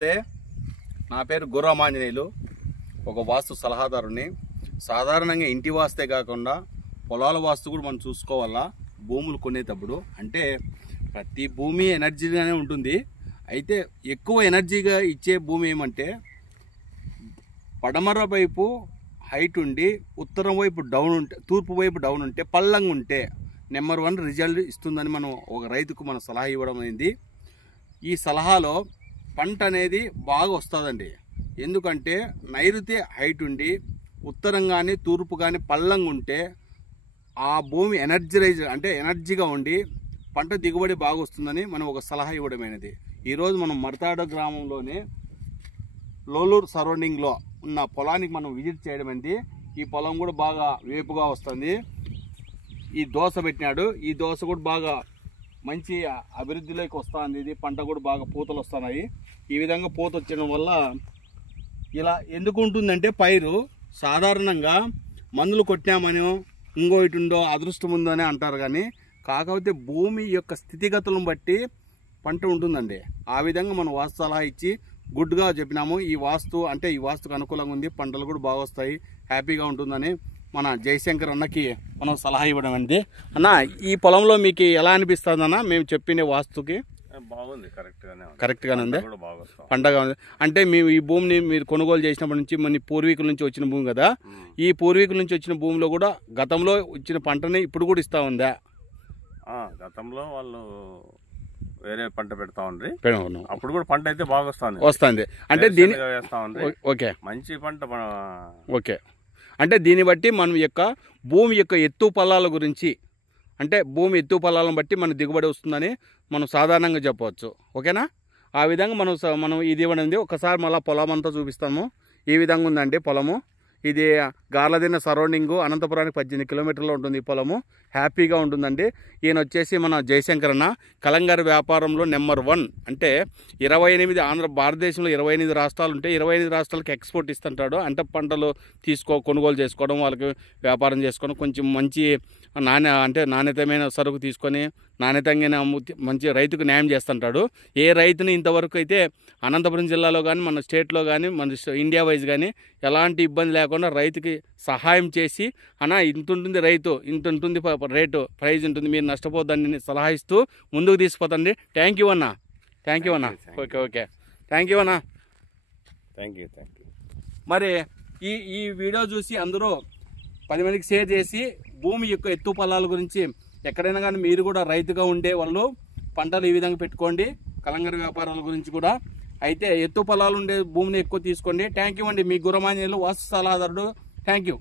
నా పేరు గుర్రమాంజనేయులు, ఒక వాస్తు సలహాదారుని. సాధారణంగా ఇంటి వాస్తే కాకుండా పొలాల వాస్తు కూడా మనం చూసుకోవాలా. భూములు కొనేటప్పుడు అంటే ప్రతి భూమి ఎనర్జీగానే ఉంటుంది. అయితే ఎక్కువ ఎనర్జీగా ఇచ్చే భూమి ఏమంటే పడమర వైపు హైట్ ఉండి ఉత్తరం వైపు డౌన్ ఉంటే, తూర్పు వైపు డౌన్ ఉంటే, పల్లంగా ఉంటే నెంబర్ 1 రిజల్ట్ ఇస్తుందని మనం ఒక రైతుకు మనం సలహా ఇవ్వడం అయింది. ఈ సలహాలో పంట అనేది బాగా వస్తుందండి. ఎందుకంటే నైరుతి హైట్ ఉండి ఉత్తరం కానీ తూర్పు కానీ పల్లంగా ఉంటే ఆ భూమి ఎనర్జీగా ఉండి పంట దిగుబడి బాగా వస్తుందని మనం ఒక సలహా ఇవ్వడమైనది. ఈరోజు మనం మర్తాడ గ్రామంలోనే లోలూరు సరౌండింగ్లో ఉన్న పొలానికి మనం విజిట్ చేయడమైంది. ఈ పొలం కూడా బాగా వేపుగా వస్తుంది. ఈ దోస పెట్టినాడు. ఈ దోస కూడా బాగా మంచి అభివృద్ధిలోకి వస్తుంది. ఇది పంట కూడా బాగా పూతలు వస్తున్నాయి. ఈ విధంగా పూత వచ్చడం వల్ల ఇలా ఎందుకు ఉంటుందంటే పైరు సాధారణంగా మందులు కొట్టినామని ఇంకోటి ఉందో అదృష్టం ఉందో అని అంటారు, కానీ కాకపోతే భూమి యొక్క స్థితిగతులను బట్టి పంట ఉంటుందండి. ఆ విధంగా మనం వాస్తు సలహా ఇచ్చి గుడ్గా చెప్పినాము. ఈ వాస్తుకు అనుకూలంగా ఉంది, పంటలు కూడా బాగా వస్తాయి, హ్యాపీగా ఉంటుందని మన జయశంకర్ అన్నకి మనం సలహా ఇవ్వడం అండి. అన్న, ఈ పొలంలో మీకు ఎలా అనిపిస్తుంది అన్న? మేము చెప్పిన వాస్తుకి బాగుంది, కరెక్ట్గానే ఉంది, పంటగా ఉంది. అంటే మేము ఈ భూమిని మీరు కొనుగోలు చేసినప్పటి నుంచి మన పూర్వీకుల నుంచి వచ్చిన భూమి కదా, ఈ పూర్వీకుల నుంచి వచ్చిన భూమిలో కూడా గతంలో ఇచ్చిన పంటని ఇప్పుడు కూడా ఇస్తా ఉందా? గతంలో వాళ్ళు వేరే పంట పెడతా ఉండ్రి, అప్పుడు కూడా పంట అయితే బాగా వస్తుంది. అంటే దీని ఓకే, మంచి పంట. ఓకే, అంటే దీన్ని బట్టి మనం యొక్క భూమి యొక్క ఎత్తు పల్లాల గురించి, అంటే భూమి ఎత్తు పల్లాలను బట్టి మన దిగుబడి వస్తుందని మనం సాధారణంగా చెప్పవచ్చు. ఓకేనా? ఆ విధంగా మనం ఇది ఇవ్వడం. ఒకసారి మళ్ళీ పొలం అంతా చూపిస్తాము. ఈ విధంగా ఉందండి పొలము. ఇది గార్లదిన్న సరౌండింగు అనంతపురానికి 18 కిలోమీటర్లో ఉంటుంది. ఈ పొలము హ్యాపీగా ఉంటుందండి. ఈయన వచ్చేసి మన జయశంకర్ అన్న కలంగారి వ్యాపారంలో నెంబర్ 1. అంటే 28 భారతదేశంలో 28 రాష్ట్రాలు ఉంటే 28 రాష్ట్రాలకు ఎక్స్పోర్ట్ ఇస్తుంటాడు. అంటే పంటలు కొనుగోలు చేసుకోవడం, వాళ్ళకి వ్యాపారం చేసుకోవడం, కొంచెం మంచి నాణ్యతమైన సరుకు తీసుకొని నాణ్యతంగా మంచి రైతుకు న్యాయం చేస్తుంటాడు. ఏ రైతుని ఇంతవరకు అయితే అనంతపురం జిల్లాలో కానీ మన స్టేట్లో కానీ మన ఇండియా వైజ్ కానీ ఎలాంటి ఇబ్బంది లేకుండా రైతుకి సహాయం చేసి, ఇంత ఉంటుంది రైతు, ఇంత ఉంటుంది ప్రైజ్ ఉంటుంది, మీరు నష్టపోద్దని సలహా ఇస్తూ ముందుకు తీసుకుపోతండి. థ్యాంక్ యూ అన్న. ఓకే, థ్యాంక్ యూ అన్న. మరి ఈ వీడియో చూసి అందరూ 10 మందికి షేర్ చేసి భూమి యొక్క ఎత్తు పొలాల గురించి ఎక్కడైనా కానీ మీరు కూడా రైతుగా ఉండే వాళ్ళు పంటలు ఈ విధంగా పెట్టుకోండి. కలంగరి వ్యాపారాల గురించి కూడా అయితే ఎత్తు పొలాలు ఉండే భూమిని ఎక్కువ తీసుకోండి. థ్యాంక్ యూ అండి. మీ గుర్రమాంజనేయులు వాస్తు సలహాదారుడు. Thank you.